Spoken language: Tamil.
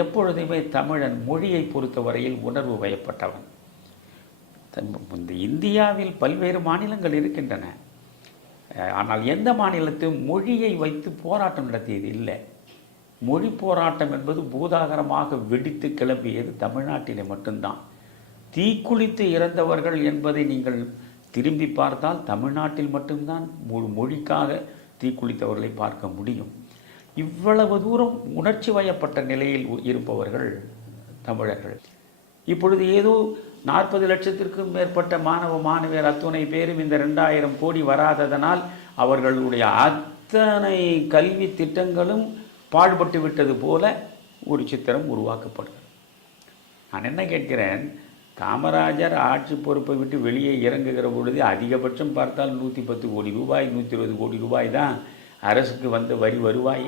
எப்பொழுதுமே தமிழன் மொழியை பொறுத்தவரையில் உணர்வு வயப்பட்டவன். இந்த இந்தியாவில் பல்வேறு மாநிலங்கள் இருக்கின்றன. ஆனால் எந்த மாநிலத்தையும் மொழியை வைத்து போராட்டம் நடத்தியது இல்லை. மொழி போராட்டம் என்பது பூதாகரமாக வெடித்து கிளம்பியது தமிழ்நாட்டிலே மட்டும்தான். தீக்குளித்து இறந்தவர்கள் என்பதை நீங்கள் திரும்பி பார்த்தால் தமிழ்நாட்டில் மட்டும்தான் மொழிக்காக தீக்குளித்தவர்களை பார்க்க முடியும். இவ்வளவு தூரம் உணர்ச்சி வயப்பட்ட நிலையில் இருப்பவர்கள் தமிழர்கள். இப்பொழுது ஏதோ 40 லட்சத்திற்கும் மேற்பட்ட மாணவியர் அத்துணை பேரும் இந்த 2000 கோடி வராததனால் அவர்களுடைய அத்தனை கல்வி திட்டங்களும் பாடுபட்டு விட்டது போல ஒரு சித்திரம் உருவாக்கப்படுகிறது. நான் என்ன கேட்கிறேன், காமராஜர் ஆட்சி பொறுப்பை விட்டு வெளியே இறங்குகிற பொழுது அதிகபட்சம் பார்த்தால் 110 கோடி ரூபாய் 120 கோடி ரூபாய் தான் அரசுக்கு வந்த வரி வருவாய்.